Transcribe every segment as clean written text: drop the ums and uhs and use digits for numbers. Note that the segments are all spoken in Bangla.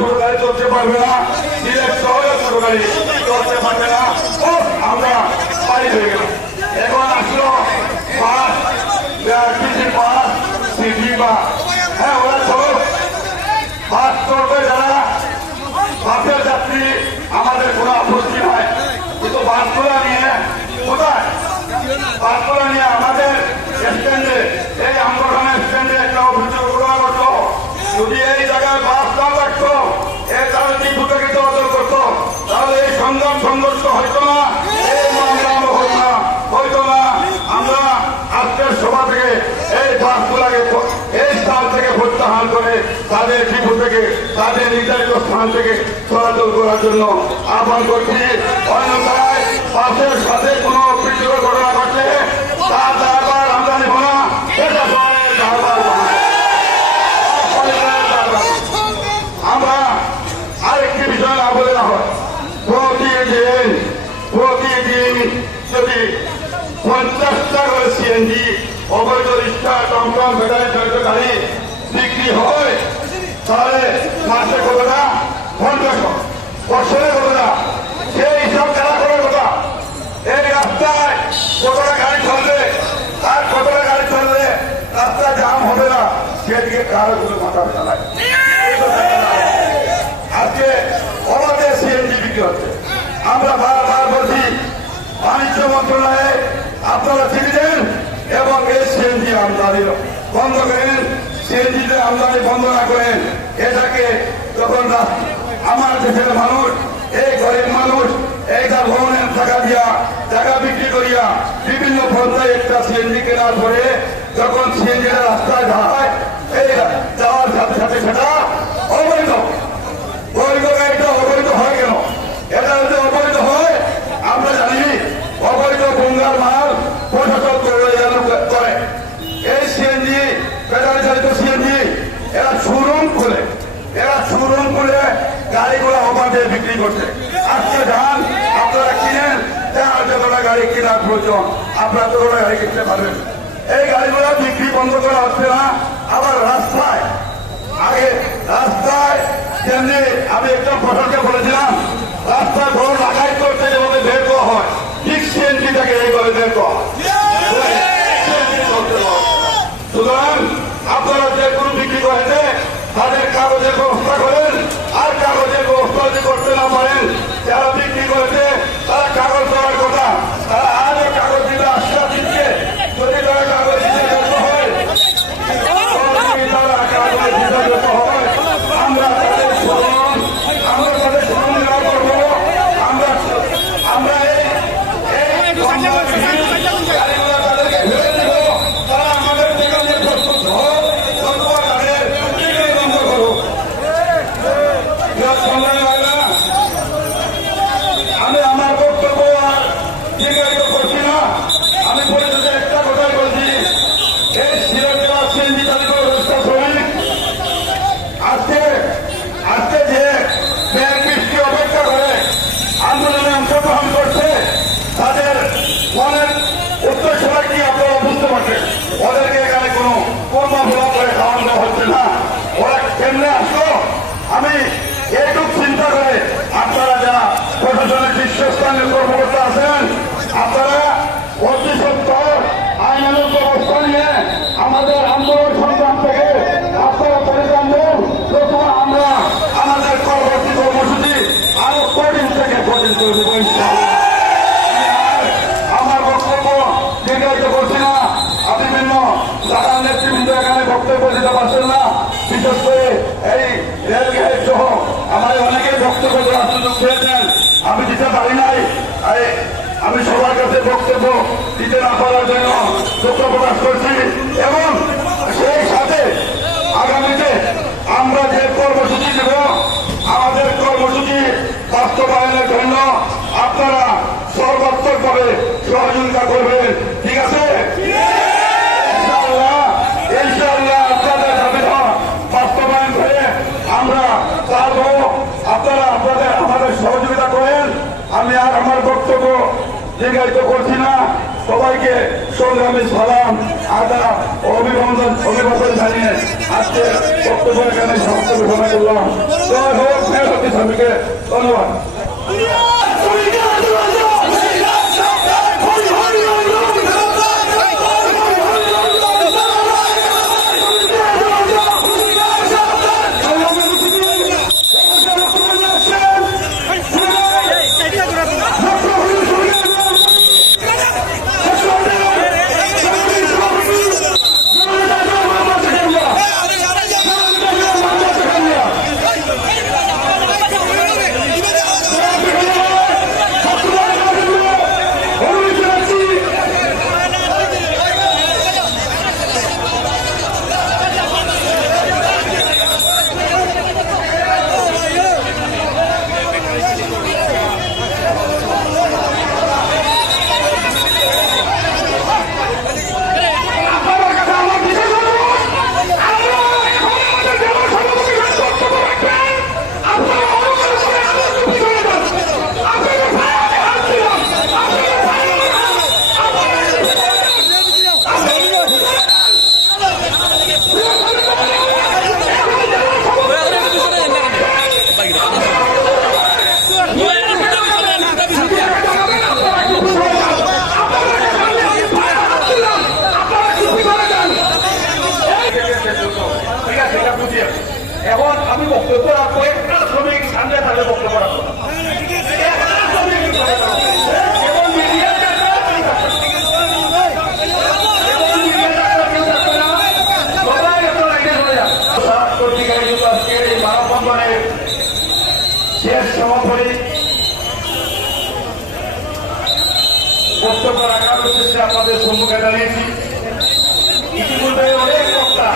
ছোট গাড়ি চলতে পারবে না, সিলেট শহরে ছোট গাড়ি চলতে পারবে না। আমরা পারি হয়ে গেলাম। এখন আসলো বাস, বাস, সিটি বাস। হ্যাঁ, ওরা চলো বাস চলবে যারা বাসের যাত্রী, আমাদের কোনো আপত্তি নাই। কিন্তু বাসগুলা নিয়ে কোথায়? বাসগুলা নিয়ে আমাদের স্ট্যান্ডে, এই আন্দোলনের স্ট্যান্ডে একটা অভিযোগ করা করতো। যদি এই জায়গায় বাস না থাকতো, এই তারা টিপু থেকে চলাচল করতো, তাহলে এই সংগ্রাম সংঘর্ষ হইতো না, এই সংগ্রাম হইতো না। আমরা আজকের সভা থেকে এই বাসগুলাকে এই স্থান থেকে প্রত্যাহার করে তাদের টিপু থেকে তাদের নির্ধারিত স্থান থেকে চলাচল করার জন্য আহ্বান করছি। অন্যথায় বাসের সাথে কোনো অপ্রীতিকর ঘটনা ঘটলে তার দায়ভার আমরা নেব না, এটা সরকারের দায়ভার। আমরা আরেকটি বিষয় না বলে না হয়, প্রতিদিন যদি 50টা করে সিএনজি অবৈধ রিক্সা টমটম ব্যাটারি চালিত গাড়ি বিক্রি হয়, তাহলে মাসে কতটা? 50, বছরে কতটা? সেই হিসাব খেলা করার কথা। এই রাস্তায় কতটা গাড়ি চলবে, আর কতটা গাড়ি চললে রাস্তায় জাম হবে না, সেদিকে কারো কোনো মাথা ব্যথা নাই। আজকে অবাধে সিএনজি বিক্রি হচ্ছে। আমরা বারবার বলছি, বাণিজ্য মন্ত্রণালয়ে আপনারা চিঠি দেন এবং এই সিএনজি আমদানি বন্ধ করেন। সিএনজিতে আমদানি বন্ধ না করেন, এটাকে যখন আমার দেশের মানুষ, এই গরিব মানুষ এই ভবনের টাকা দিয়া টাকা বিক্রি করিয়া বিভিন্ন পর্যায়ে একটা সিএনজি কেনার পরে যখন সিএনজি রাস্তায় যায়, এই যাওয়ার সাথে সাথে সেটা অবৈধ। বৈধ গাড়িটা অবৈধ হয় কেন? এটা যদি অবৈধ হয়, আমরা জানি অবৈধ বঙ্গার মাল প্রশাসন করে। এই সিএনজি ব্যাটারি চালিত সিএনজি এরা শোরুম খুলে, গাড়িগুলো অবাধে বিক্রি করছে। আজকে যান আপনারা কিনেন, যতটা গাড়ি কেনার প্রয়োজন আপনারা ততটা গাড়ি কিনতে পারবেন। এই গাড়িগুলো বিক্রি বন্ধ করা হচ্ছে না। আবার রাস্তায় যেমনি আমি একটা ফসলকে বলেছিলাম, রাস্তায় বড় লাগাই করতে যেভাবে বের করা হয়, ঠিক সিএনজিটাকে এইভাবে বের করা হয়। সুতরাং আপনারা যে কোনো বিক্রি করেছে তাদের কাগজের ব্যবস্থা করেন, আর কাগজের ব্যবস্থা যদি করতে না পারেন, যারা বিক্রি করেছে তারা কাগজ দেওয়ার কথা, তারা আজও কাগজ দিতে আশ্বাস দিচ্ছে। যদি তারা কাগজ দিতে ব্যর্থ হয়, আমরা তাদের স্মরণ না করবো। আমরা ওদেরকে এখানে কোনো কর্মফল করে খাওয়ানো হচ্ছে না। ওরা কেমনে আসলো, আমি এইটুকু চিন্তা করে আপনারা যারা প্রশাসনের শীর্ষস্থানীয় কর্মকর্তা আছেন, আপনারা অতি সত্ত্বর আইনানুগ ব্যবস্থা নিয়ে আমাদের আন্দোলন সংগ্রাম থেকে আপনারা পরিত্রাণ দেন। প্রথমে আমরা আমাদের পরবর্তী কর্মসূচি আরো কঠিন থেকে কঠিন করে দেবো। আমার বক্তব্য দীর্ঘায়িত করছি না। বিভিন্ন জায়গার নেতৃবৃন্দ এখানে বক্তব্য দিতে পারছেন না, বিশেষ করে এই রেলগেট সহ আমার অনেকে বক্তব্য দেওয়ার সুযোগ পেয়েছেন, আমি দিতে পারি নাই। আমি সবার কাছে বক্তব্য দিতে না পারার জন্য দুঃখ প্রকাশ করছি। এবং সেই সাথে আগামীতে আমরা যে কর্মসূচি দেব, আমাদের কর্মসূচি বাস্তবায়নের জন্য আপনারা সর্বাত্মকভাবে সহযোগিতা করবেন, ঠিক আছে? ইনশাআল্লাহ আপনাদের দাবিটা বাস্তবায়ন করে আমরা পারবো। আপনারা আমাদের সহযোগিতা করেন। আমি আর আমার বক্তব্য দীর্ঘায়িত করছি না। সবাইকে সংগ্রামী সালাম আদা অভিবাদন জানিয়ে আজকে বক্তব্য এখানে সমাপ্ত ঘোষণা করলাম। জয় হোক মেহরতি স্বামীকে ধন্যবাদ। এখন আমি বক্তব্য রাখবো, একটা শ্রমিক সামনে থাকলে বক্তব্য রাখবো না। শেষ সমাপনী বক্তব্য রাখার উদ্দেশ্যে আপনাদের সম্মুখে দাঁড়িয়েছি। ইতিমধ্যে অনেক বক্তা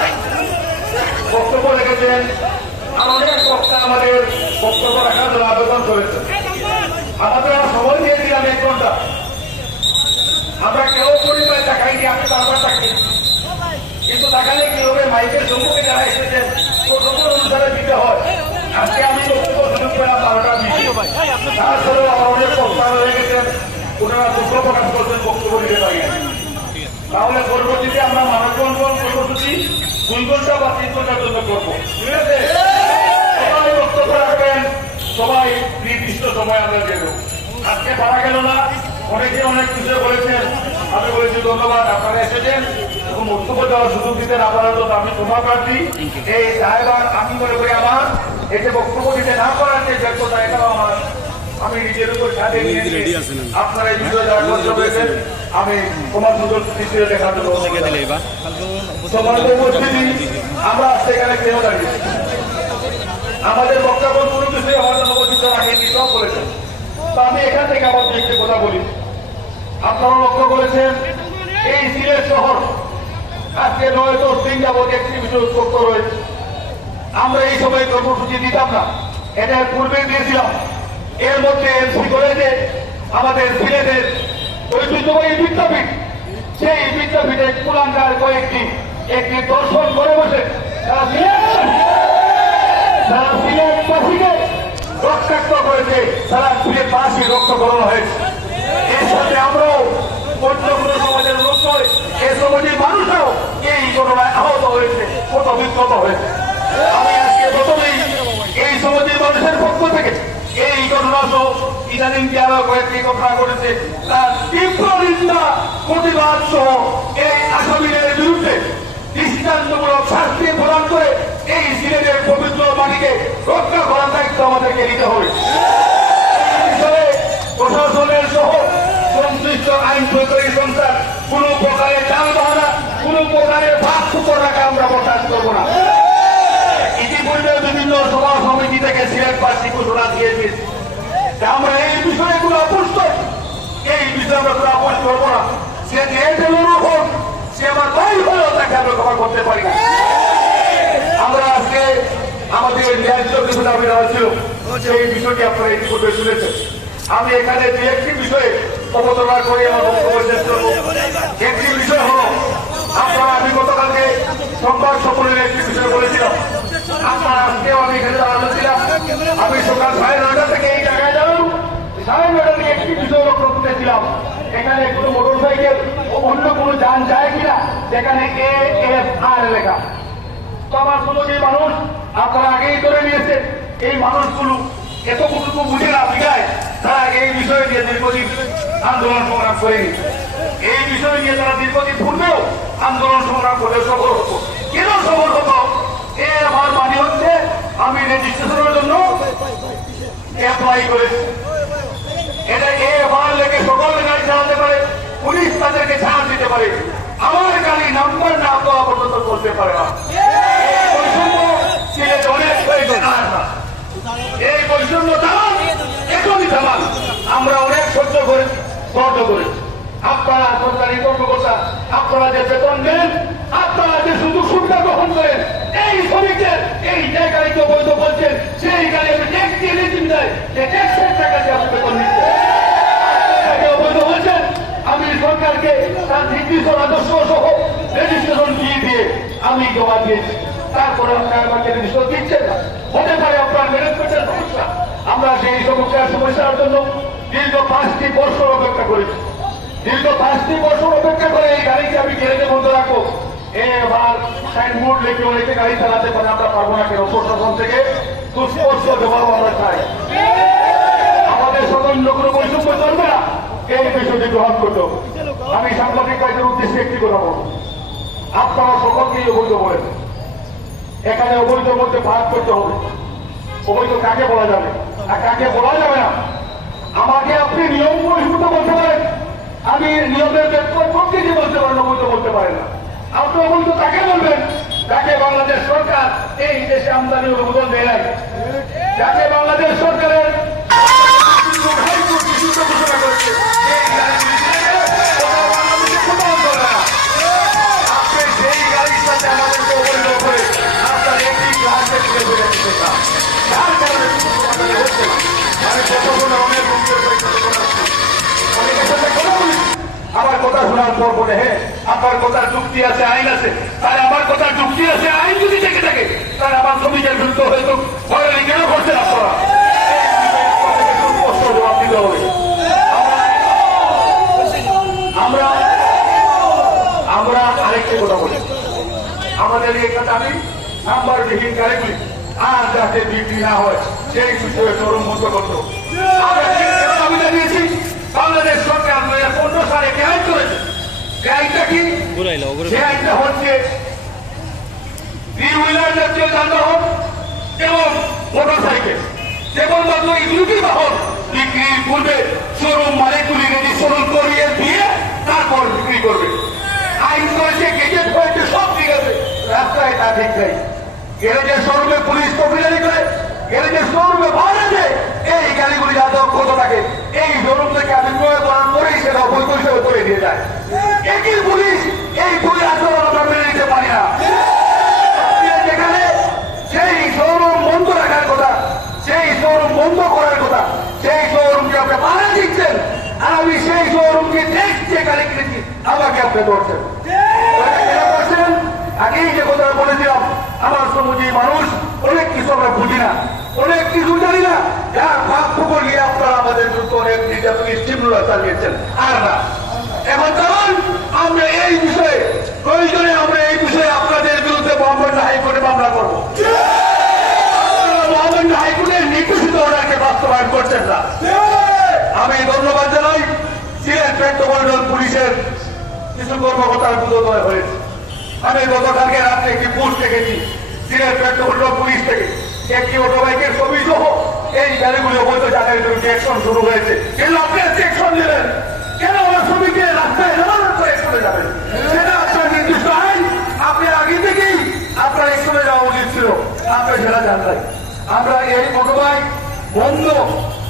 বক্তব্য রেখেছেন, আর অনেক বক্তা আমাদের বক্তব্য রাখার জন্য আবেদন করেছেন। আমাদের সময় দিয়ে দিলাম 1 ঘন্টা। আমরা কেউ পরিবার দেখাইনি, আপনি বারবার থাকি, কিন্তু দেখালে কি হবে? মাইকের সম্মুখে যারা এসেছেন প্রথম অনুসারে দিতে হয়। আজকে আমি বক্তব্য সুযোগ পেলাম 12টা 20। তারপরেও আমার অনেক বক্তা হয়ে গেছেন, ওনারা দুঃখ প্রকাশ করছেন, বক্তব্য দিতে পারি না। তাহলে পরবর্তীতে আমরা মানববন্ধন কর্মসূচি 2 ঘন্টা বা 3 ঘন্টার জন্য করবো, ঠিক আছে? সবাই বক্তব্য রাখবেন, সবাই নির্দিষ্ট সময় আমরা দেব। আজকে পারা গেল না, অনেকে অনেক কিছু বলেছেন, আমি বলেছি ধন্যবাদ, আপনারা এসেছেন এবং বক্তব্য দেওয়ার সুযোগ দিতেন। আপনারা তো আমি ক্ষমা প্রার্থী, এই দায়ভার আমি মনে করি আমার, এতে বক্তব্য দিতে না করার যে ব্যর্থতা, এটাও আমার, আমি নিজের উপর সাথে নিয়ে আপনারা এই বিষয়ে যারা কষ্ট পেয়েছেন আমি তোমার সুযোগ দৃষ্টিতে দেখার জন্য আমরা সেখানে কেউ দাঁড়িয়ে আমাদের বক্তব্য কোনো কিছুই আমার জন্য অবচিত রাখেনি, সব বলেছেন। তো আমি এখান থেকে আবার একটি কথা বলি। আপনারা লক্ষ্য করেছেন এই সিলেট শহর আজকে 9-10 দিন যাবত একটি বিষয় উত্তপ্ত রয়েছে। আমরা এই সময় কর্মসূচি দিতাম না, এটা পূর্বে দিয়েছিলাম। এর মধ্যে এমসি কলেজে আমাদের সিলেটের ঐতিহ্যবাহী বিদ্যাপীঠ, সেই বিদ্যাপীঠে কুলাঙ্গার কয়েকটি একটি দর্শন করে বসে তারা সিলেটবাসীকে রক্ষাক্ত করেছে, তারা সিলেটবাসী রক্ষা করানো হয়েছে। এর সাথে আমরাও অন্য কোন সমাজের লোক নয়, এই সমাজের মানুষরাও এই ঘটনায় আহত হয়েছে, কত বিক্ষত হয়েছে। আমি আজকে প্রথমেই এই সমাজের মানুষের পক্ষ থেকে এই ঘটনা সহ ইদানিং আরো কয়েকটি ঘটনা ঘটেছে তার তীব্র নিন্দা প্রতিবাদ সহ এই আসামিদের বিরুদ্ধে দৃষ্টান্তমূলক শাস্তি প্রদান করে এই সিলেটের পবিত্র মাটিকে রক্ষা করার দায়িত্ব আমাদেরকে নিতে হবে। প্রশাসনের সহ সংশ্লিষ্ট আইন প্রয়োগকারী সংস্থা কোন প্রকারের চাল বাহানা, কোন প্রকারের ভাগ কুপর রাখা আমরা বরদাস্ত করবো না। ইতিপূর্বে বিভিন্ন সভা সমিতি থেকে সিলেটবাসী ঘোষণা দিয়ে দিয়েছে আমরা এই বিষয়গুলো আপোষ করি, এই বিষয়ে আমরা কোনো আপোষ করবো না। সে যে হোক, সে আমার ভাই হলেও তাকে আমরা ক্ষমা করতে পারি না। আমরা আজকে আমাদের ন্যায্য কিছু দাবি দেওয়া ছিল, সেই বিষয়টি আপনারা ইতিপূর্বে শুনেছেন। আমি এখানে যে একটি বিষয়ে অবতারণা করে আমার বক্তব্য শেষ করবো। একটি বিষয় হল, আপনারা আমি গতকালকে সংবাদ সম্মেলনে একটি বিষয় বলেছিলাম, আপনারা আজকেও আমি এখানে দাঁড়ানো ছিলাম। আমি সকাল 9:30 থেকে এই জায়গায় যাবো, সাহেবের একটি বিষয় লক্ষ্য করেছিলাম, এখানে কোনো মোটর সাইকেল ও অন্য কোনো যান যায় কিনা, যেখানে AFR লেখা। তো আমার সমাজের মানুষ আপনারা আগেই ধরে নিয়েছে, এই মানুষগুলো এতটুকু বুঝে না বুঝায় তারা এই বিষয় নিয়ে দীর্ঘদিন আন্দোলন সংগ্রাম করেনি। এই বিষয় নিয়ে তারা দীর্ঘদিন পূর্বেও আন্দোলন সংগ্রাম করে সফল হতো। কেন সফল হতো? আমার মানে হচ্ছে আমি রেজিস্ট্রেশনের জন্য অ্যাপ্লাই করেছি। এটা AFR লেগে সকল গাড়ি চালাতে পারে, পুলিশ তাদেরকে ছাড় দিতে পারে, আমার গাড়ি নাম্বার না দেওয়া পর্যন্ত করতে পারে না। এই বৈষম্য দালাল, এখনই দালাল। আমরা অনেক সহ্য করে আপনারা সরকারি কর্মকর্তা, আপনারা যে বেতন দেন, আপনারা যে সুযোগ সুবিধা গ্রহণ করেন, এই শ্রমিকদের এই জায়গায় তো বৈধ বলছেন, সেই গাড়ি আপনি ট্যাক্স দিয়ে নিচ্ছেন, যে ট্যাক্সের টাকা দিয়ে আপনি বেতন নিচ্ছেন, অবৈধ বলছেন। আমি সরকারকে তার নির্দিষ্ট রাজস্ব সহ রেজিস্ট্রেশন ফি দিয়ে আমি জমা দিয়েছি, তারপরে আপনার আমাকে রেজিস্ট্রেশন দিচ্ছেন না। হতে পারে আপনার ম্যানেজমেন্টের সমস্যা। আমরা সেই সমস্যার জন্য দীর্ঘ 5টি বছর অপেক্ষা করেছি। দীর্ঘ 5টি বছর অপেক্ষা করে এই গাড়িকে আমি গ্যারেজে বন্ধ রাখবো, এবার সাইনবোর্ড লিখে অনেকে গাড়ি চালাতে পারে, আমরা পারবো না কেন? প্রশাসন থেকে সুস্পষ্ট জবাব আমরা চাই। আমাদের সকল লোকের বৈষম্য চলবে না, এই বিষয়টি গ্রহণ করতে হবে। আমি সাংবাদিক ভাইদের উদ্দেশ্যে একটি কথা বলব, আপনারা সকলকেই অবৈধ বলেন, এখানে অবৈধ মধ্যে ভাগ করতে হবে। অবৈধ কাকে বলা যাবে আর কাকে বলা যাবে না, আমাকে আপনি নিয়ম বহির্ভূত বলতে পারেন, আমি নিয়মের প্রকৃতি বলতে পারেন, অবৈধ বলতে পারেন না। আপনি অবৈধ কাকে বলবেন? যাকে বাংলাদেশ সরকার এই দেশে আমদানি অনুমোদন দেয় নাই, যাকে বাংলাদেশ সরকারের ঘোষণা করেছে, আপনি সেই গাড়ির সাথে আমাদেরকে অবৈধ করে আপনার একটি গ্রাহকে তুলে ফেলে দিতে চান, যার কারণে হচ্ছে না। আমি কতক্ষণ অনেক অনেকের সাথে কথা বলি, আমার কথা শোনার পর বলে, হ্যাঁ আপনার কথার যুক্তি আছে, আইন আছে, তাহলে আমার কথার যুক্তি আছে, আইন যদি থেকে থাকে, তাহলে আমার শ্রমিকের বিরুদ্ধে হয়তো হয়রানি কেন করছেন আপনারা? স্পষ্ট জবাব দিতে হবে। আমরা আরেকটি কথা বলি, আমাদের এখানে আমি নাম্বারবিহীন গাড়িগুলি আর যাতে বিক্রি না হয় সেই বিষয়ে চরম মতো করতো। আমরা দাবিটা দিয়েছি, বাংলাদেশ সরকার 2015 সালে একটি আইন করেছে। এই আইনটা কি? সেই আইনটা হচ্ছে হুইলার জাতীয় যানবাহন এবং মোটর সাইকেল, কেবলমাত্র এই দুটি বাহন বিক্রির পূর্বে শোরুম মালিকগুলি রেজিস্ট্রেশন করিয়ে দিয়ে তারপর বিক্রি করবে। আইন করেছে, গেজেট হয়েছে, সব ঠিক আছে, রাস্তায় তা ঠিক নেই। গ্যারেজের শোরুমে পুলিশ কর্মচারী করে, গ্যারেজের শোরুমে ভাড়া আছে, এই গাড়িগুলি যাতে অক্ষত থাকে, এই শোরুম থেকে আমি ক্রয় করার পরেই সেটা অবৈধ হিসেবে করে দিয়ে যায়। একই পুলিশ এই দুই আচরণ আমরা মেনে নিতে পারি না। যেখানে সেই শোরুম বন্ধ রাখার কথা, সেই শোরুম বন্ধ করার কথা, সেই শোরুমকে আপনি ভাড়া দিচ্ছেন, আর আমি সেই শোরুমকে দেখছি গাড়ি কিনেছি, আমাকে আপনি ধরছেন। আগেই যে কথা বলেছিলাম, আমার সমাজের মানুষ অনেক কিছু আমরা বুঝি না, অনেক কিছু জানি না, যার ভাগ খবর নিয়ে আপনারা আমাদের বিরুদ্ধে অনেক নির্যাতন স্টিমুলার চালিয়েছেন। আর না, এখন কারণ আমরা এই বিষয়ে প্রয়োজনে আমরা এই বিষয়ে আপনাদের বিরুদ্ধে মহামান্য হাইকোর্টে মামলা করবো। মহামান্য হাইকোর্টের নির্দেশিত অর্ডারকে বাস্তবায়ন করছেন না। আমি ধন্যবাদ জানাই সিলেট মেট্রোপলিটন পুলিশের কিছু কর্মকর্তার বুদ্ধোদয় হয়েছে। আমি গতকালকে রাত্রে একটি পোস্ট দেখেছি সিলেট মেট্রোপলিটন পুলিশ থেকে, একটি অটোবাইকের ছবি সহ এই গাড়িগুলি অবৈধ জায়গায় অ্যাকশন শুরু হয়েছে। কিন্তু আপনি অ্যাকশন দিলেন কেন? আমার শ্রমিককে রাস্তায় হেলানো করে চলে যাবেন, সেটা আপনার নির্দিষ্ট আইন, আপনি আগে থেকেই আপনার এক্সনে যাওয়া উচিত ছিল, আপনি সেটা জানলেন। আমরা এই অটোবাইক বন্ধ,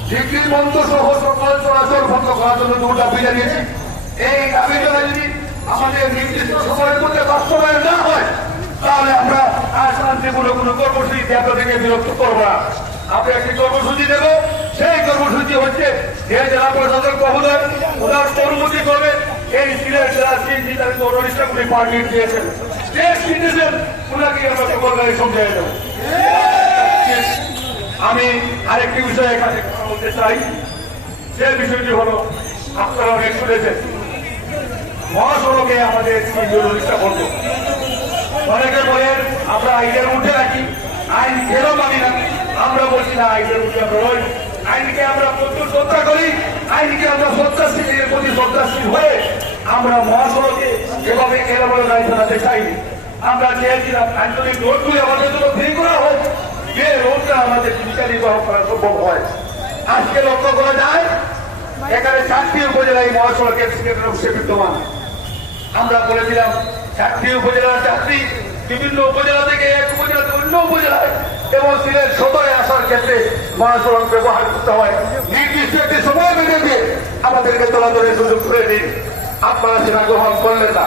বিক্রি বন্ধ সহ সকল চলাচল বন্ধ করার জন্য দুটো দাবি জানিয়েছি। এই দাবিটা যদি আমাদের নির্দিষ্ট সময়ের মধ্যে বাস্তবায়ন না হয়, তাহলে আমরা আর শান্তিপূর্ণ কোনো কর্মসূচি দেওয়া থেকে বিরক্ত করবো না। আমরা একটি কর্মসূচি দেবো, সেই কর্মসূচি হচ্ছে যে জেলা প্রশাসক মহোদয় ওনার অনুমতি করবে এই সিলেট জেলা সিএনজি তাদের অটোরিক্সাগুলি পারমিট দিয়েছেন, ওনাকে আমরা সকল গাড়ি সমঝাই দেবো। আমি আরেকটি বিষয় এখানে বলতে চাই, সে বিষয়টি হলো আপনারা অনেক শুনেছেন মহাসড়কে আমাদের ইন্দ্রনীতিটা বন্ধ। অনেকে বলেন আমরা আইনের উঠে রাখি, আইন কেন মানি না। আমরা বলছি না, আইনের উঠে আমরা রই, আইনকে আমরা প্রচুর শ্রদ্ধা করি, আইনকে আমরা শ্রদ্ধাশীল, এর প্রতি শ্রদ্ধাশীল হয়ে আমরা মহাসড়কে এভাবে এলোমেলো গাড়ি চালাতে চাইনি। আমরা চেয়েছিলাম আঞ্চলিক রোডগুলি আমাদের জন্য ফ্রি করা হোক, যে রোডটা আমাদের বিচারিত করা সম্ভব হয়। আজকে লক্ষ্য করা যায় এখানে 4টি উপজেলায় মহাসড়কের সে বিদ্যমান। আমরা বলেছিলাম 4টি উপজেলার যাত্রী বিভিন্ন উপজেলা থেকে এক উপজেলা অন্য উপজেলায় এবং সিলেট সদরে আসার ক্ষেত্রে মহাসড়ক ব্যবহার করতে হয়। নির্দিষ্ট একটি সময় বেঁধে দিয়ে আমাদেরকে চলাচলের সুযোগ করে দিন। আপনারা সেটা গ্রহণ করলেন না।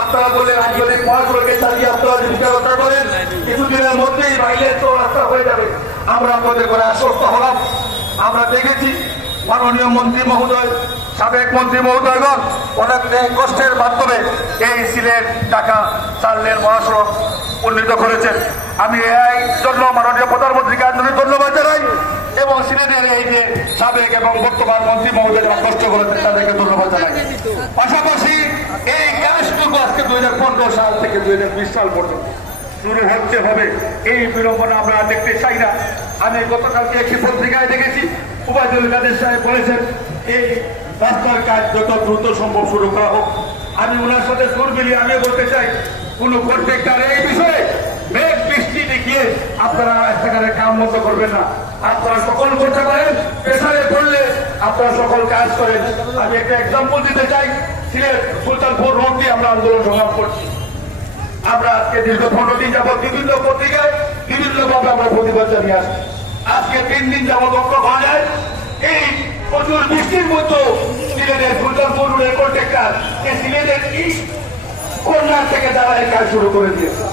আপনারা বললেন আঞ্চলিক মহাসড়কে চালিয়ে আপনারা যদি বিচারতা করেন কিছুদিনের মধ্যেই বাইরের তো রাস্তা হয়ে যাবে। আমরা আপনাদের করে আশ্বস্ত হলাম। আমরা দেখেছি মাননীয় মন্ত্রী মহোদয়, সাবেক মন্ত্রী মহোদয়গণ অনেক কষ্টের মাধ্যমে এই সিলেট ঢাকা 4 লেন মহাসড়ক উন্নীত করেছেন। আমি এই জন্য মাননীয় প্রধানমন্ত্রীকে আন্তরিক ধন্যবাদ জানাই এবং সিলেটের এই যে সাবেক এবং বর্তমান মন্ত্রী মহোদয় যারা কষ্ট করেছেন তাদেরকে ধন্যবাদ জানাই। পাশাপাশি এই কাজটুকু আজকে 2015 সাল থেকে 2020 সাল পর্যন্ত শুরু হচ্ছে হবে, এই বিড়ম্বনা আমরা দেখতে চাই না। আমি গতকালকে একটি পত্রিকায় দেখেছি উবায়দুল কাদের সাহেব বলেছেন এই রাস্তার কাজ যত দ্রুত সম্ভব শুরু করা হোক। আমি ওনার সাথে সুর মিলিয়ে আমিও বলতে চাই কোন কন্ট্রাক্টর এই বিষয়ে মেঘ বৃষ্টি দেখিয়ে আপনারা সেখানে কাম বন্ধ করবেন না। আপনারা সকল করতে পারেন, প্রেসারে পড়লে আপনারা সকল কাজ করেন। আমি একটা এক্সাম্পল দিতে চাই, সিলেট সুলতানপুর রোড দিয়ে আমরা আন্দোলন সংগ্রাম করছি। আমরা আজকে দীর্ঘ 15 দিন যাবৎ বিভিন্ন পত্রিকায় বিভিন্নভাবে আমরা প্রতিবাদ জানিয়ে আসছি। আজকে 3 দিন যাবৎ লক্ষ্য করা যায় এই প্রচুর বৃষ্টির মধ্যে সিলেটের সুলতানপুর রোডের কন্ট্রাক্টর এই সিলেটের এই কন্যার থেকে তারা এই কাজ শুরু করে দিয়েছে।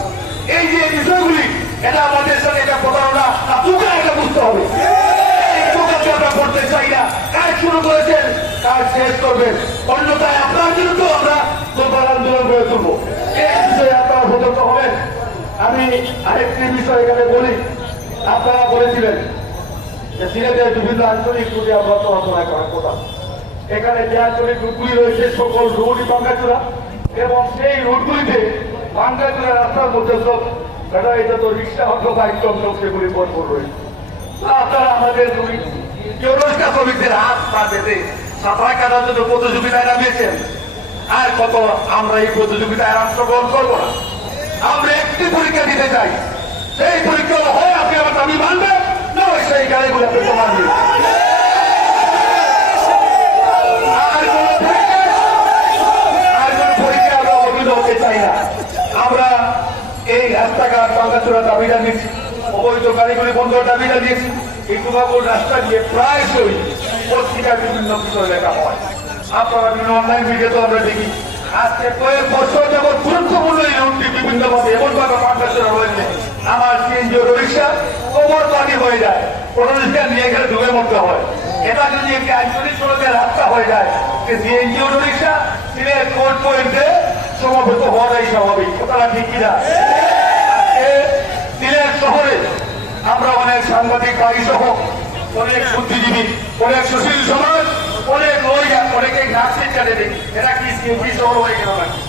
এই যে বিষয়গুলি এটা আমাদের সাথে এটা প্রতারণা আপনাকে এটা বুঝতে হবে। আমরা করতে চাই না, কাজ শুরু করেছেন কাজ শেষ করবেন, অন্যথায় আপনার বিরুদ্ধে আমরা প্রবল আন্দোলন গড়ে তুলবো। এই বিষয়ে আপনারা সতর্ক হবেন। আমি আরেকটি বিষয় এখানে বলি, আপনারা বলেছিলেন যে সিলেটের বিভিন্ন আঞ্চলিক রুটে আমরা চলাচলা করার কথা। এখানে যে আঞ্চলিক রুটগুলি রয়েছে সকল রুটই ভাঙ্গাচোরা এবং সেই রুটগুলিতে ভাঙ্গাচোরা রাস্তার মধ্যে সব এটা তো রিক্সা অটো বাইক টমটম সেগুলি ভরপুর রয়েছে। আপনারা আমাদের রোজগার শ্রমিকদের হাত পা পেতে সাফাই কাটার জন্য প্রতিযোগিতায় নামিয়েছেন। আর কত আমরা এই প্রতিযোগিতায় অংশগ্রহণ করবো না। আমরা একটি পরীক্ষা দিতে চাই, সেই পরীক্ষা হয় আপনি আমার দাবি মানবেন না সেই গাড়িগুলো আপনি প্রমাণ দিন। আর কোন পরীক্ষা আমরা অবৈধ হতে চাই না। আমরা এই রাস্তাঘাট ভাঙাচোরা দাবি জানিয়েছি, অবৈধ গাড়িগুলি বন্ধের দাবি জানিয়েছি। এই দুর্গাপুর রাস্তা দিয়ে প্রায়শই পত্রিকায় বিভিন্ন বিষয় লেখা হয়। আপনারা বিভিন্ন অনলাইন ভিডিওতে আমরা দেখি আজকে কয়েক বছর যাবৎ গুরুত্বপূর্ণ এই রুটটি বিভিন্নভাবে এমনভাবে ভাঙাচোরা রয়েছে আমার সিএনজি রিক্সা কোমর পানি হয়ে যায়, কোনো রিক্সা নিয়ে গেলে ডুবে মরতে হয়। এটা যদি একটি আঞ্চলিক সড়কের রাস্তা হয়ে যায় সিএনজি রিক্সা সিলেট কোর্ট পয়েন্টে সমাবেত হওয়াটাই স্বাভাবিক। কথাটা ঠিক কিনা? সিলেট শহরে আমরা অনেক সাংবাদিক ভাই সহ অনেক বুদ্ধিজীবী, অনেক সুশীল সমাজ, অনেক লইয়া অনেকে নার্সিং কাটে দেখি এরা কি সিএনজি শহর হয়ে গেল নাকি?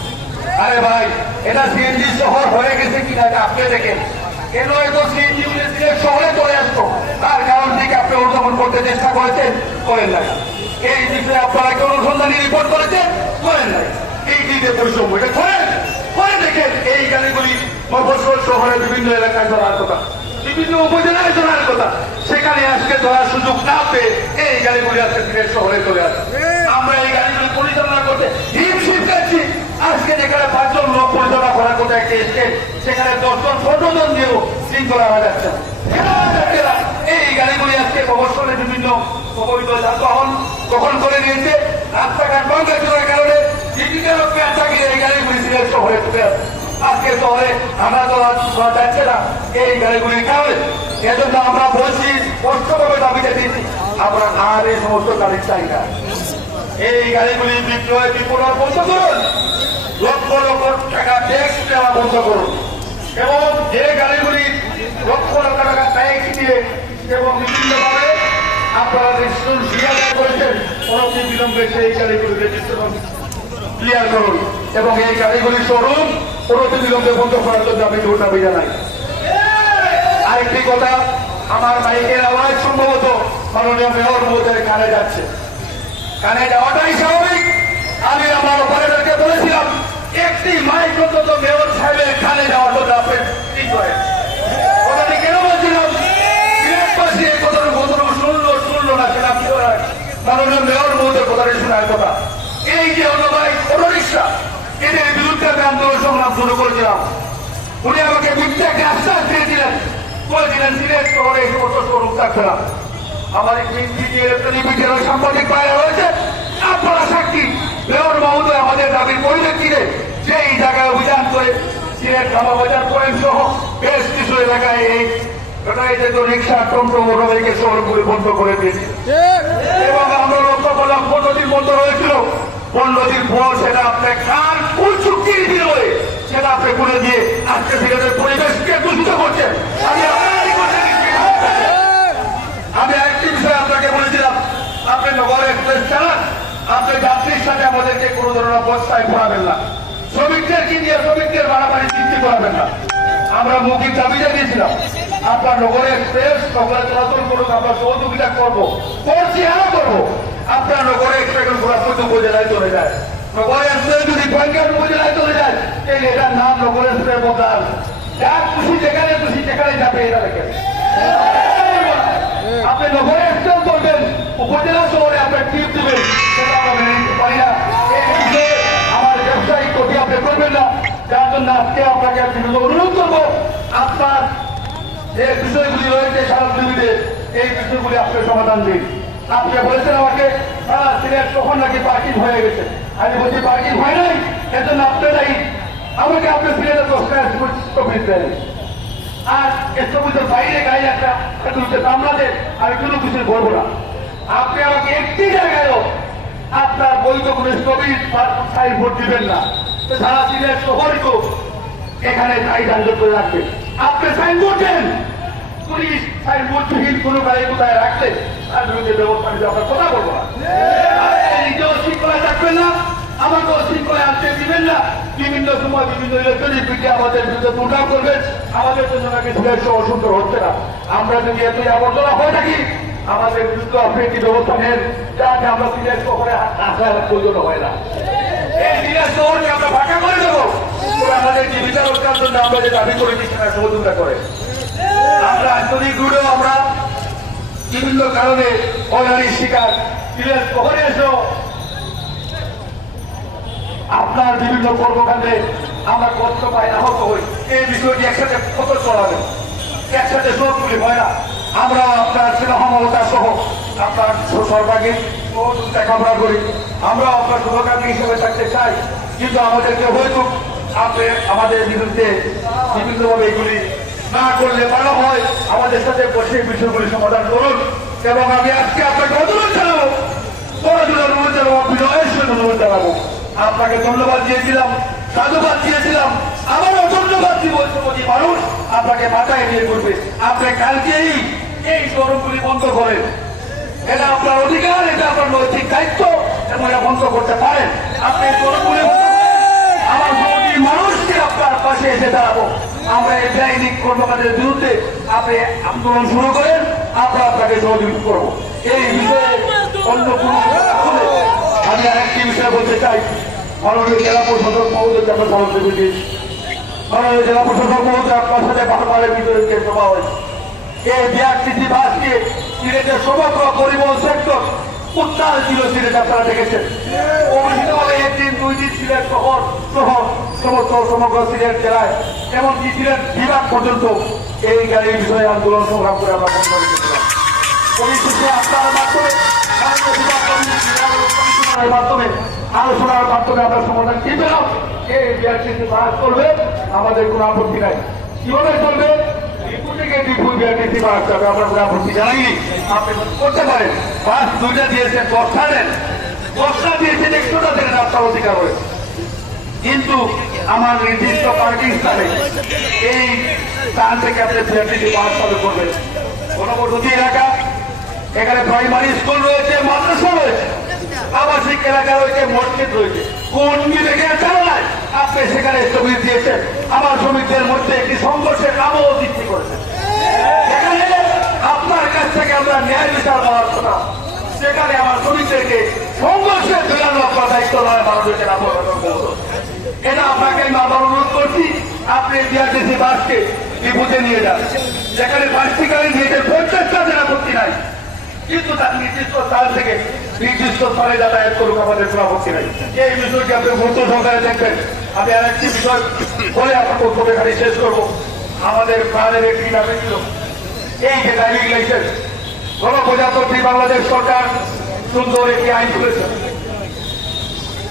আরে ভাই এটা সিএনজি শহর হয়ে গেছে কিনা আপনি দেখেন। কেন এত সিএনজি সিলেট শহরে চলে আসতো তার কারণ থেকে আপনি অনুধাবন করতে চেষ্টা করেছেন, করেন নাই। এই বিষয়ে আপনারা কেউ অনুসন্ধানী রিপোর্ট করেছেন, করেন নাই। এই দিকে বৈষম্য এটা করেন, করে দেখেন এই গাড়িগুলি মফস্বল শহরের বিভিন্ন এলাকায় চলার কথা, বিভিন্ন উপজেলায় চলার কথা, সেখানে আজকে ধরার সুযোগ না পেয়ে এই গাড়িগুলি আজকে সিলেট শহরে চলে আসে। আমরা এই গাড়িগুলি পরিচালনা করতে হিমশিম খাচ্ছি। আজকে যেখানে 5 জন লোক পরিচালনা করার কথা একটি স্টেট, সেখানে 10 জন 14 জন দিয়েও শৃঙ্খলা হয়ে যাচ্ছে। এই গাড়িগুলি আজকে মফস্বলে বিভিন্ন অবৈধ যানবাহন দখল করে নিয়েছে। রাস্তাঘাট ভাঙাচোরার কারণে জীবিকার পেঁচাকে এই গাড়িগুলি সিলেট শহরে চলে আসে। আজকে শহরে হাঁটা চলা যাচ্ছে না এই গাড়িগুলির কারণে। এজন্য আমরা বলছি স্পষ্টভাবে দাবি জানিয়েছি আমরা আর এই সমস্ত গাড়ি চাই না। এই গাড়িগুলি বিক্রয় বিপণন বন্ধ করুন, লক্ষ লক্ষ টাকা ট্যাক্স দেওয়া বন্ধ করুন এবং যে গাড়িগুলি লক্ষ লক্ষ টাকা ট্যাক্স দিয়ে এবং বিভিন্নভাবে আপনারা রেজিস্ট্রেশন ক্লিয়ার করেছেন, অনতি বিলম্বে সেই গাড়িগুলি রেজিস্ট্রেশন ক্লিয়ার করুন এবং এই গাড়িগুলি শোরুম অনতি বিলম্বে বন্ধ করার জন্য আমি জোর দাবি জানাই। আরেকটি কথা, আমার মাইকের আওয়াজ সম্ভবত মাননীয় মেয়র মহোদয়ের কানে যাচ্ছে, কানে যাওয়াটাই স্বাভাবিক। আমি আমার অপারেটরকে বলেছিলাম একটি মাইক অন্তত মেয়র সাহেবের কানে যাওয়ার জন্য আপনি ঠিক করেন। কথাটি কেন বলছিলাম, সিলেটবাসী এই কথাটা শুনলো না, সেটা কি মাননীয় মেয়র মহোদয়ের কথাটি শোনার কথা। এই যে অটোবাইক অটোরিক্সা, এদের বিরুদ্ধে আমি আন্দোলন সংগ্রাম শুরু করেছিলাম। উনি আমাকে মিথ্যা একটা আশ্বাস দিয়েছিলেন, বলেছিলেন সিলেট শহরে এই সমস্ত শোরুম থাকবে না। আমার ইলেকট্রনিক সাংবাদিক বাইরে রয়েছে, আপনারা সাক্ষী। মেয়র মহোদয় আমাদের দাবির পরিপ্রেক্ষিতে সেই জায়গায় অভিযান করে সিলেট ধামাবাজার পয়েন্ট সহ বেশ কিছু এলাকায় এই রিক্সা টমটম মোটরবাইকে শহরগুলি বন্ধ করে দিয়েছে এবং আমরা লক্ষ্য করলাম 15 দিন বন্ধ রয়েছিল। 15 দিন পর সেটা আপনি কার কোন চুক্তির বিরোধে সেটা আপনি করে দিয়ে আজকে সিলেটের পরিবেশকে দূষিত করছেন। আমি আরেকটি বিষয় আপনাকে বলেছিলাম, আপনি নগর এক্সপ্রেস চালান, আপনি যাত্রীর সাথে আমাদেরকে কোনো ধরনের অবস্থায় পড়াবেন না, শ্রমিকদেরকে দিয়ে শ্রমিকদের বাড়াবাড়ি সৃষ্টি করাবেন না। আমরা মৌখিক দাবি জানিয়েছিলাম আপনার নগর এক্সপ্রেস নগরে চলাচল করুক, আমরা সহযোগিতা করবো, করছি আরো করবো। আপনার নগরে এক্সপ্রেস ঘোরাপথ উপজেলায় চলে যায়, নগর এক্সপ্রেস যদি পঞ্চায়েত উপজেলায় চলে যায় তাহলে এটার নাম নগর এক্সপ্রেস বদলান। যা খুশি যেখানে খুশি সেখানে যাবে, এটা দেখেন। আপনি নগরে এক্সপ্রেস করবেন, উপজেলা শহরে আপনার টিপ দেবেন, সেটা আমরা মেনে নিতে পারি না। আমার ব্যবসায়িক ক্ষতি আপনি করবেন না, যার জন্য আজকে আপনাকে অনুরোধ করবো, আপনার যে বিষয়গুলি রয়েছে সারা পৃথিবীতে এই বিষয়গুলি আপনি সমাধান দিন। আপনি বলেছেন আমাকে সিলেট তখন নাকি পার্কিং হয়ে গেছে, আমি বলছি পার্কিং হয় নাই, এজন্য আপনারাই আমাকে আপনি সিলেটের 10 টাকা স্থগিত দেন। আর স্থগিতের বাইরে গাড়ি একটা আমরা দেন, আমি কোনো কিছু করবো না। আপনি আমাকে একটি জায়গায়ও আপনার বৈধ কোনো স্থগিত সাইনবোর্ড দিবেন না, সারা সিলেট শহরকে এখানে গাড়ি যানজট করে রাখবে। আপনি সাইনবোর্ড দেন, পুলিশ সাইনবোর্ডবিহীন কোনো গাড়ি কোথায় রাখলে তার বিরুদ্ধে ব্যবস্থা নিতে আপনার কথা বলবো না। নিজেও শৃঙ্খলায় থাকবেন না, আমাকেও শৃঙ্খলায় আনতে দিবেন না। বিভিন্ন সময় বিভিন্ন ইলেকট্রনিক মিডিয়া আমাদের বিরুদ্ধে দুর্নাম করবেন, আমাদের জন্য নাকি সিলেট শহর সুন্দর হচ্ছে না। আমরা যদি এতই আবর্জনা হয়ে থাকি আমাদের বিরুদ্ধে আপনি একটি ব্যবস্থা নেন, যাতে আমরা সিলেট শহরে আসার প্রয়োজন হয় না। এই সিলেট শহরকে আমরা ফাঁকা করে দেবো, আমাদের জীবিকা রক্ষার জন্য আমরা যে দাবি করেছি সেটা সহযোগিতা করে। আমরা আন্তরিক রুড়েও আমরা বিভিন্ন কারণে হয়রানির শিকার, সিলেট শহরে এসেও আপনার বিভিন্ন কর্মকাণ্ডে আমরা কষ্ট পাই, আহত হই। এই বিষয়টি একসাথে কত চলাবেন, একসাথে সবগুলি হয় না। আমরা আপনার স্নেহমমতা সহ আপনার সর্বাঙ্গে সহযোগিতা কামনা করি, আমরা আপনার শুভকামী হিসেবে থাকতে চাই, কিন্তু আমাদেরকে হয়তো আপনি আমাদের বিরুদ্ধে বিভিন্নভাবে এগুলি না করলে ভালো হয়। আমাদের সাথে বসে বিষয়গুলি সমাধান করুন এবং আমি আজকে আপনাকে অনুরোধ জানাবো, অনুরোধ জানাবো, বিনয়ের সঙ্গে অনুরোধ জানাবো। আপনাকে ধন্যবাদ দিয়েছিলাম, সাধুবাদ দিয়েছিলাম, আবারও ধন্যবাদ দিব। মানুষ আপনাকে মাথায় নিয়ে করবে, আপনি কালকেই এই শোরুমগুলি বন্ধ করেন, এটা আপনার অধিকার, এটা আপনার নৈতিক দায়িত্ব এবং এটা বন্ধ করতে পারেন। আপনি শোরুমগুলি আমার সমাজের মানুষকে আপনার পাশে এসে দাঁড়াবো। আমরা এই বেআইনি কর্মকাণ্ডের বিরুদ্ধে আপনি আন্দোলন শুরু করেন, আমরা আপনাকে সহযোগিতা করবো। এই বিষয়ে অন্য কোনো আমি আরেকটি বিষয় বলতে চাই, মাননীয় জেলা প্রশাসক মহোদয়কে আমরা সমর্থন দিয়েছি। মাননীয় জেলা প্রশাসক মহোদয় আপনার সাথে বারবারের ভিতরে সভা হয়েছে। এই বিআরটিসি বাসকে সিলেটের সমগ্র পরিবহন সেক্টর উত্তাল ছিল, সিলেট আপনারা দেখেছেন। অবশ্যই একদিন 2 দিন সিলেট শহর সহ সমস্ত সমগ্র সিলেট জেলায় এমনকি সিলেট বিভাগ পর্যন্ত এই গাড়ির বিষয়ে আন্দোলন সংগ্রাম করে আমরা বন্ধ রেখেছিলাম। পরিশেষে আপনার মাধ্যমে মাধ্যমে আলোচনার মাধ্যমে আমরা সমাধান কি পেলাম, এই বিআরটিসি বাস করবে, আমাদের কোনো আপত্তি নাই। কিভাবে চলবে, বিআরটিসি বাস যাবে, আমরা কোনো আপত্তি জানাইনি। আপনি করতে পারেন, বাস 2টা দিয়েছেন, 10টা দেন, 10টা দিয়েছেন, 100টা দেন, আপনার অধিকার রয়েছে। কিন্তু আমার নির্দিষ্ট পার্কিং স্থানে এই স্থান থেকে আপনি বিআরটিসি বাস চালু করবেন। গণবসতি এলাকা এখানে প্রাইমারি স্কুল রয়েছে, মাদ্রাসা রয়েছে, আবাসিক এলাকা রয়েছে, মসজিদ রয়েছে। কোন বিবেকের চালনায় আপনি সেখানে শ্রমিক দিয়েছেন? আমার শ্রমিকদের মধ্যে একটি সংঘর্ষের নামও সৃষ্টি করেছেন। সেখানে আপনার কাছ থেকে আমরা ন্যায় বিচার পাওয়ার কথা, সেখানে আমার শ্রমিকদেরকে সংঘর্ষের জড়ানো আপনার দায়িত্ব নয়। এটা আপনাকে আমি আবার অনুরোধ করছি, আপনি বিআরটিসি বাসকে ডিপুতে নিয়ে যান, যেখানে বার্ষিকালীন নিজের 50টা জেলা ভর্তি নাই, কিন্তু তার নির্দিষ্ট স্থান থেকে নির্দিষ্ট স্থলে যাতায়াত করুক, আমাদের কোনো আপত্তি নাই। এই বিষয়টি আপনি গুরুত্ব সহকারে দেখবেন। আমি আর একটি বিষয় বলে আপনার বক্তব্য এখানে শেষ করবো। আমাদের প্রাণের একটি নামে ছিল এই যে ড্রাইভিং লাইসেন্স। গণপ্রজাতন্ত্রী বাংলাদেশ সরকার সুন্দর একটি আইন করেছে,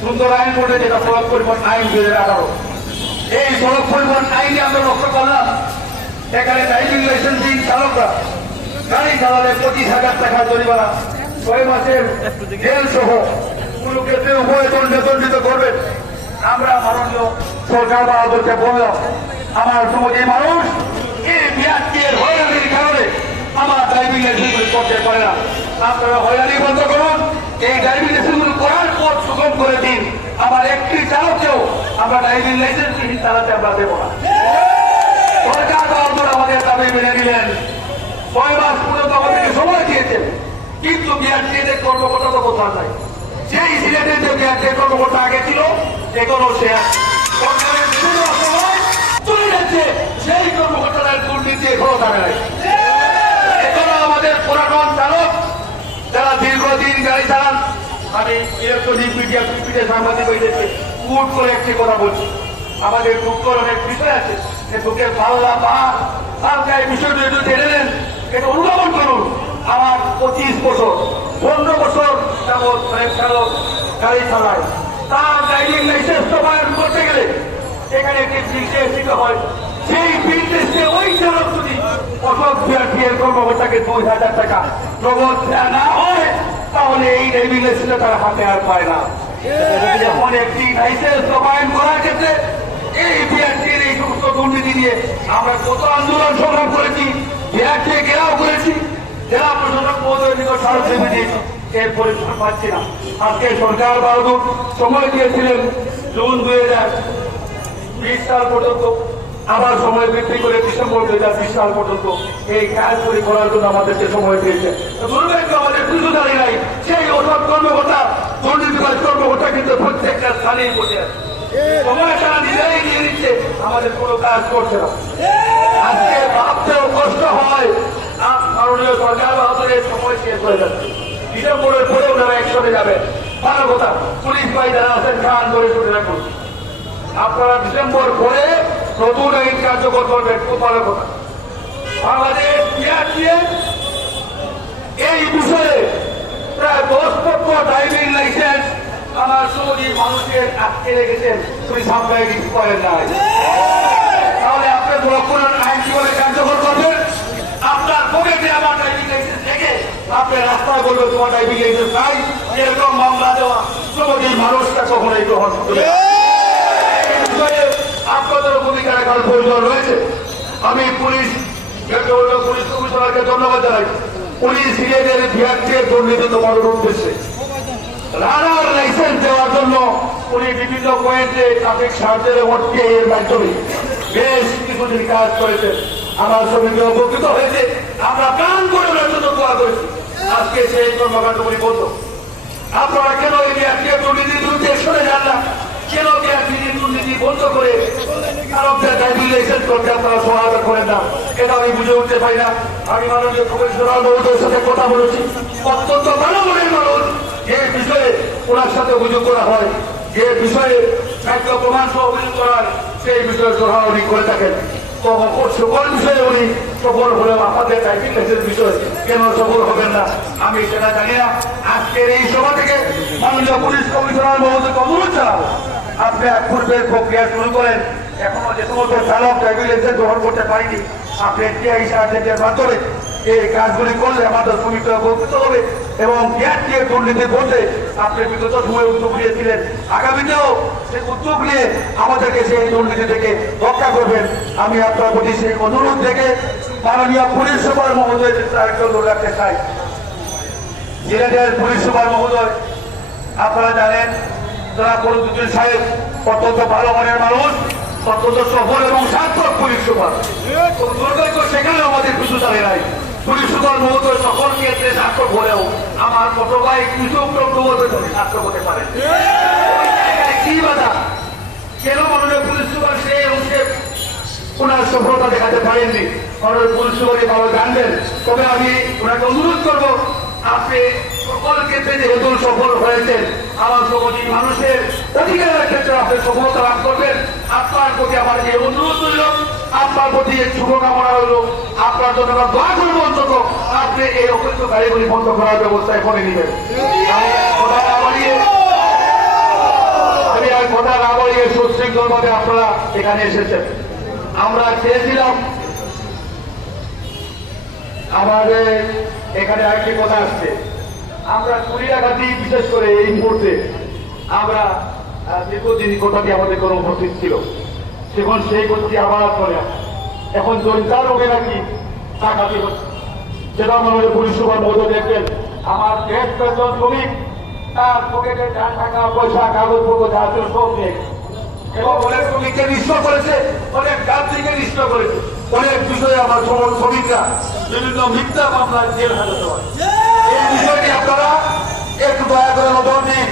সুন্দর আইন করে, যেটা সড়ক পরিবহন আইন 2018। এই সড়ক পরিবহন আইনে আমরা লক্ষ্য করলাম এখানে ড্রাইভিং লাইসেন্সিং চালকরা গাড়ি চালালে 25,000 টাকা জরিমানা, 6 মাসের জেল সহ কোনো ক্ষেত্রে উভয় দণ্ডিত করবেন। আমরা মাননীয় সরকার বাহাদুরকে বললাম, আমার সমাজের মানুষ এই বিআরটিএর হয়রানির কারণে আমার ড্রাইভিং লাইসেন্স করতে পারে না। আপনারা হয়রানি বন্ধ করুন, এই ড্রাইভিং লাইসেন্স করার পর সুগম করে দিন। আমার একটি চালককেও আমরা ড্রাইভিং লাইসেন্স চালাতে আমরা দেবো না। সরকার বাহাদুর আমাদের দাবি মেনে নিলেন, 6 মাস পর্যন্ত আমাদেরকে সময় দিয়েছেন, কিন্তু বিআরটিএর কর্মকর্তা তো কোথাও নাই। সেই সিলেটের যে বিআরটিএর কর্মকর্তা আগে ছিল, এখনো সে সরকারের বিভিন্ন সময় চলে যাচ্ছে, সেই কর্মকর্তাদের দুর্নীতি এখনো থাকে নাই। এখনো আমাদের পুরাতন চালক যারা দীর্ঘদিন গাড়ি চালান, আমি ইলেকট্রনিক মিডিয়া পিপিতে সাংবাদিক হয়েছে, কুট করে একটি কথা বলছি, আমাদের দুঃখ অনেক বিষয় আছে, দুঃখের পাল্লা পাহাড় তার বিষয়টি একটু জেনে নেন, এটা অনুধাবন করুন। আমার 25 বছর 15 বছর যাবৎ চালক গাড়ি চালায়, তার ড্রাইভিং লাইসেন্স প্রমাণ করতে গেলে এখানে একটি বিল টেস্ট দিতে হয়। সেই বিল টেস্টে ওই চালক যদি অসৎ বিআরটিএর কর্মকর্তাকে 2,000 টাকা নগদ দেওয়া না হয়, তাহলে এই ড্রাইভিং লাইসেন্সটা তারা হাতে আর পায় না। যখন একটি লাইসেন্স প্রমাণ করার ক্ষেত্রে এই বিআরটিএর এই সমস্ত দুর্নীতি নিয়ে আমরা কত আন্দোলন সংগ্রাম করেছি, বিআরটিএ ঘেরাও করেছি, জেলা প্রশাসক মহোদয় নিকট স্মারকলিপি দিয়েছি, এর পরিশ্রম পাচ্ছি না। আজকে সরকার বাহাদুর সময় দিয়েছিলেন জুন 2020 সাল পর্যন্ত, আবার সময় বৃদ্ধি করে ডিসেম্বর 2020 সাল পর্যন্ত এই কাজগুলি করার জন্য আমাদেরকে সময় দিয়েছে। দুর্ভাগ্য আমাদের কিছু দাঁড়িয়ে নাই, সেই অসৎ কর্মকর্তা দুর্নীতিবাজ কর্মকর্তা কিন্তু প্রত্যেকটা স্থানেই বসে আছে, সময় তারা নিজেরাই নিয়ে নিচ্ছে, আমাদের কোনো কাজ করছে না। আজকে ভাবতেও কষ্ট হয়, মাননীয় সরকার বাহাদুরের সময় শেষ হয়ে যাচ্ছে, ডিসেম্বরের পরেও তারা একসাথে যাবে। ভালো কথা, পুলিশ ভাই যারা আছেন খান ধরে ছুটে রাখুন, আপনারা ডিসেম্বর পরে নতুন আইন কার্যকর করবেন, খুব ভালো কথা। বাংলাদেশ বিআরটিএ এই বিষয়ে প্রায় 10 পক্ষ ড্রাইভিং লাইসেন্স আমার সৌদি মানুষের আটকে রেখেছেন, উনি সামনে কিছু করেন না। তাহলে আপনার লক্ষণ আইন কিভাবে কার্যকর করবেন? আপনার পকেটে আমার ড্রাইভিং লাইসেন্স রেখে আপনি রাস্তায় বলবেন তোমার ড্রাইভিং লাইসেন্স নাই, এরকম মামলা দেওয়া সৌদি মানুষটা কখনোই গ্রহণ করবে না। আপনাদের ভূমিকা রাখার প্রয়োজন রয়েছে। আমি পুলিশ কমিশনারকে ধন্যবাদ জানাই, উনি সিলেটের বিআরটিএর দুর্নীতি দমনের উদ্দেশ্যে রানার লাইসেন্স দেওয়ার জন্য উনি বিভিন্ন পয়েন্টে ট্রাফিক সার্জের এর মাধ্যমে বেশ কিছুদিন কাজ করেছেন। আমার সঙ্গে উপকৃত হয়েছে, আমরা প্রাণ করে জন্য দোয়া করেছি। আজকে সেই কর্মকাণ্ড উনি বলল, আপনারা কেন এই বিআরটিএর দুর্নীতির বিরুদ্ধে সরে যান না? কেন বিআরটিএর দুর্নীতি বন্ধ করে চালকদের ড্রাইভিং লাইসেন্স করতে আপনারা সহায়তা করেন না? এটা আমি বুঝে উঠতে পারি না। আমি মাননীয় কমিশনার মহোদয়ের সাথে কথা বলেছি, অত্যন্ত ভালো মনের মানুষ, যে বিষয়ে ওনার সাথে অভিযোগ করা হয়, যে বিষয়ে সাক্ষ্য প্রমাণ সহ অভিযোগ করা হয়, সেই বিষয়ে সহায়তা করে থাকেন। সকল বিষয়ে উনি সফল হলেও আমাদের ড্রাইভিং লাইসেন্স বিষয়ে কেন সফল হবেন না আমি সেটা জানি না। আজকের এই সভা থেকে মাননীয় পুলিশ কমিশনার মহোদয়কে অনুরোধ জানাবো, আপনি এক পূর্বের প্রক্রিয়া শুরু করেন। এখনো যে সমস্ত চালক ড্রাইভিং লাইসেন্স গ্রহণ করতে পারেনি, আপনি টিআই সার্টিফিকেটের মাধ্যমে এই কাজগুলি করলে আমাদের শ্রমিকরা উপকৃত হবে এবং বিআরটিএর দুর্নীতি বলতে আপনি বিগত সময় উদ্যোগ নিয়েছিলেন, আগামীতেও সেই উদ্যোগ নিয়ে আমাদেরকে সেই দুর্নীতি থেকে রক্ষা করবেন। আমি আপনার প্রতি সেই অনুরোধ থেকে মাননীয় পুলিশ সুপার মহোদয়ের একটু রাখতে চাই। সিলেটের পুলিশ সুপার মহোদয় আপনারা জানেন যারা ফরিদুদ্দিন সাহেব অত্যন্ত ভালো মনের মানুষ, অত্যন্ত সফল এবং সার্থক পুলিশ সুপার। দুর্ভাগ্য সেখানে আমাদের কিছু চলে নাই। পুলিশ সুপার মহোদয় সকল ক্ষেত্রে সার্থক হলেও আমার ছোট ভাই কিছু সার্থক হতে পারে। কি বাধা কেন মাননীয় পুলিশ সুপার সে অংশে ওনার সফলতা দেখাতে পারেননি? মাননীয় পুলিশ সুপারকে ভালো জানবেন। তবে আমি ওনাকে অনুরোধ করবো, আপনি সকল ক্ষেত্রে যেহেতু সফল হয়েছেন, আমার সমাজী মানুষের অধিকারের ক্ষেত্রে আপনি সফলতা লাভ করবেন। আপনার প্রতি আমার যে অনুরোধ রইল, আপনার প্রতি শুভকামনা রইল, আপনার জন্য আমরা দোয়া করবো অন্তত আপনি এই অবৈধ গাড়িগুলি বন্ধ করার ব্যবস্থায় করে নেবেন। আমি আর কথা না বলিয়ে সুশৃঙ্খল ভাবে আপনারা এখানে এসেছেন। আমরা চেয়েছিলাম আমাদের এখানে আরেকটি কথা আসছে, আমরা কুড়িয়াঘাটি বিশেষ করে এই মুহূর্তে আমরা দীর্ঘদিন কথাটি আমাদের কোনো উপস্থিত ছিল, সেখন সেই কথাটি আবার করে এখন জনতার রোগে নাকি টাকাটি হচ্ছে, সেটা আমাদের পুলিশ সুপার মহোদয় দেখবেন। আমার দেশ বেতন শ্রমিক তার পকেটে যা টাকা পয়সা কাগজপত্র যা ছিল সব নেই, এবং অনেক শ্রমিককে নিঃস্ব করেছে, অনেক যাত্রীকে নিঃস্ব করেছে, অনেক বিষয়ে আমার শ্রমিকরা বিভিন্ন মিথ্যা মামলায় জেল হাজাতে হয়। এই বিষয়টি আপনারা একটু দয়া করে নজর দিন।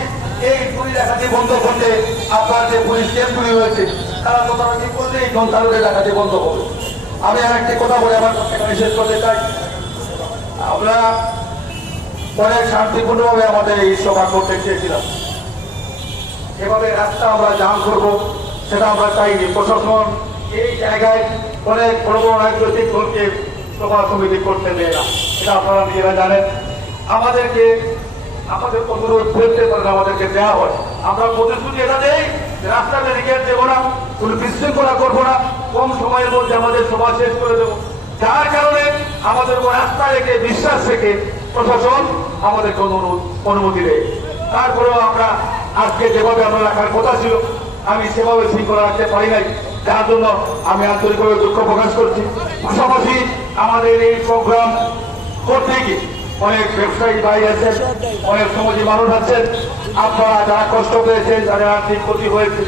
এই পুলিশ ডাকাতি বন্ধ করতে আপনার যে পুলিশ ক্যাম্পগুলি হয়েছে তারা তদারকি করলে এই জনতারুদের ডাকাতি বন্ধ হবে। আমি আর একটি কথা বলে আমার এখানে শেষ করতে চাই। আমরা অনেক শান্তিপূর্ণভাবে আমাদের এই সভা করতে চেয়েছিলাম, এভাবে রাস্তা আমরা জাম করবো সেটা আমরা চাইনি। প্রশাসন এই জায়গায় অনেক বড় বড় রাজনৈতিক দলকে সভা সমিতি করতে দেয় না, এটা আপনারা নিজেরা জানেন। আমাদের অনুরোধ করতে পারেন, আমাদেরকে দেওয়া হয়, আমরা প্রতিশ্রুতি এটা দেই রাস্তা ব্যারিকেড দেবো না, কোনো বিশৃঙ্খলা করবো না, কম সময়ের মধ্যে আমাদের সভা শেষ করে দেবো। যার কারণে আমাদের রাস্তা রেখে বিশ্বাস রেখে প্রশাসন আমাদেরকে অনুমতি দেয়। তারপরেও আমরা আজকে যেভাবে আমরা রাখার কথা ছিল আমি সেভাবে শৃঙ্খলা রাখতে পারি নাই, যার জন্য আমি আন্তরিকভাবে দুঃখ প্রকাশ করছি। পাশাপাশি আমাদের এই প্রোগ্রাম করতে গিয়ে অনেক ব্যবসায়ী ভাই আছেন, অনেক সমাজী মানুষ আছেন, আপনারা যারা কষ্ট পেয়েছেন, যাদের আর্থিক ক্ষতি হয়েছে,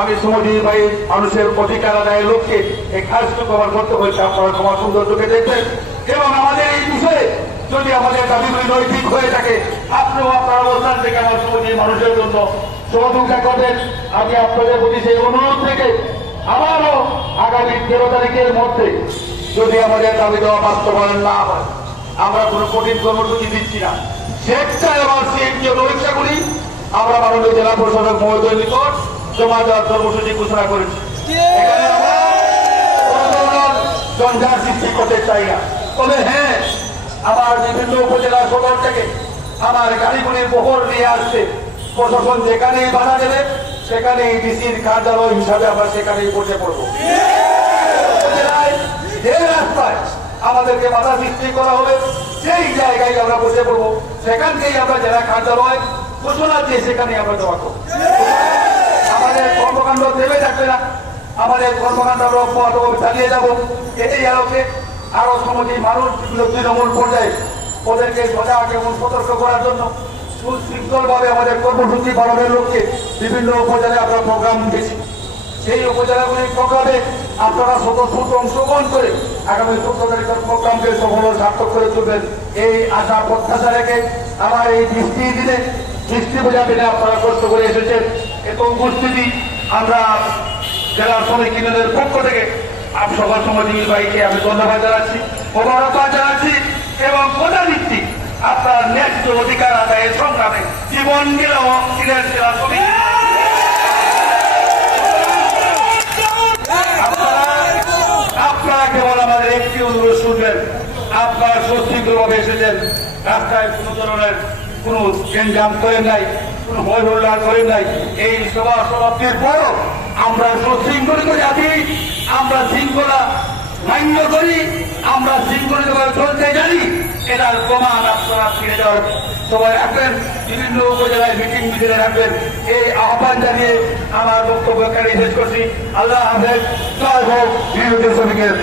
আমি সমাজী ভাই মানুষের অধিকার আদায়ের লোককে এই কাজটুকু আমার করতে হয়েছে, আপনারা ক্ষমা সুন্দর চোখে দেখবেন। এবং আমাদের এই বিষয়ে যদি আমাদের দাবিগুলি নৈতিক হয়ে থাকে, আপনিও আপনার অবস্থান থেকে আমার সমাজী মানুষের জন্য সহযোগিতা করবেন। আমি আপনাদের প্রতি সেই অনুরোধ থেকে আবারও আগামী 13 তারিখের মধ্যে যদি আমাদের দাবি দেওয়া বাস্তবায়ন না হয়, আমরা কোনো কঠিন কর্মসূচি দিচ্ছি না, স্বেচ্ছায় আমার সিএনজি পরীক্ষাগুলি আমরা মাননীয় জেলা প্রশাসক মহোদয়ের নিকট জমা দেওয়ার কর্মসূচি ঘোষণা করেছি। এখানে আমরা কোনো ধরনের জঞ্জাল সৃষ্টি করতে চাই না। তবে হ্যাঁ, আমার বিভিন্ন উপজেলা সদর থেকে আমার গাড়িগুলির বহর নিয়ে আসছে, প্রশাসন যেখানেই বাধা দেবে সেখানেই ডিসির কার্যালয় হিসাবে আমরা সেখানেই বসে পড়বো। যে রাস্তায় আমাদেরকে বাধা সৃষ্টি করা হবে সেই জায়গায় আমরা বসে পড়বো, সেখান থেকেই আমরা জেলা কার্যালয় ঘোষণা দিয়ে সেখানে আমরা জমা করবো। আমাদের কর্মকাণ্ড থেমে থাকবে না, আমাদের কর্মকাণ্ড আমরা অব্যাহতভাবে চালিয়ে যাবো। এই আলোকে আরো সমাজী মানুষ তৃণমূল পর্যায়ে ওদেরকে সজাগ এবং সতর্ক করার জন্য সুশৃঙ্খল ভাবে আমাদের কর্মসূচি পালনের লক্ষ্যে বিভিন্ন উপজেলায় আমরা প্রোগ্রাম দিয়েছি। সেই উপজেলাগুলির প্রোগ্রামে আপনারা স্বতঃস্ফূর্ত অংশগ্রহণ করে আগামী 14 তারিখের প্রোগ্রামকে সফল সার্থক করে তুলবেন, এই আশা প্রত্যাশা রেখে আমার এই বৃষ্টি বোঝা দিনে আপনারা কষ্ট করে এসেছেন। এত উপস্থিতি আমরা জেলার শ্রমিক ইউনিয়নের পক্ষ থেকে সকল সমাজজীবী ভাইকে আমি ধন্যবাদ জানাচ্ছি, মোবারকবাদ জানাচ্ছি এবং কথা দিচ্ছি আপনার ন্যায্য অধিকার আদায়ের সংগ্রামে জীবন দিলেও জেলা শ্রমিক আপনারা কেবল আমাদের একটি অনুরোধ শুনবেন। আপনারা সুশৃঙ্খলভাবে এসেছেন, রাস্তায় কোনো ধরনের কোন গেঞ্জাম করেন নাই, কোন ভয় হল্লা করেন নাই। এই সভা সমাপ্তির পরও আমরা সুশৃঙ্খলিত জাতি, আমরা শৃঙ্খলা মান্য করি, আমরা শৃঙ্খলিতভাবে চলতে জানি, এটার প্রমাণ আপনারা ফিরে যাওয়ার সবাই রাখবেন, বিভিন্ন উপজেলায় মিটিং মিছিলে রাখবেন। এই আহ্বান জানিয়ে আমার বক্তব্য শেষ করছি। আল্লাহ হাফেজ, জয় হোক বিরোধী শ্রমিকের।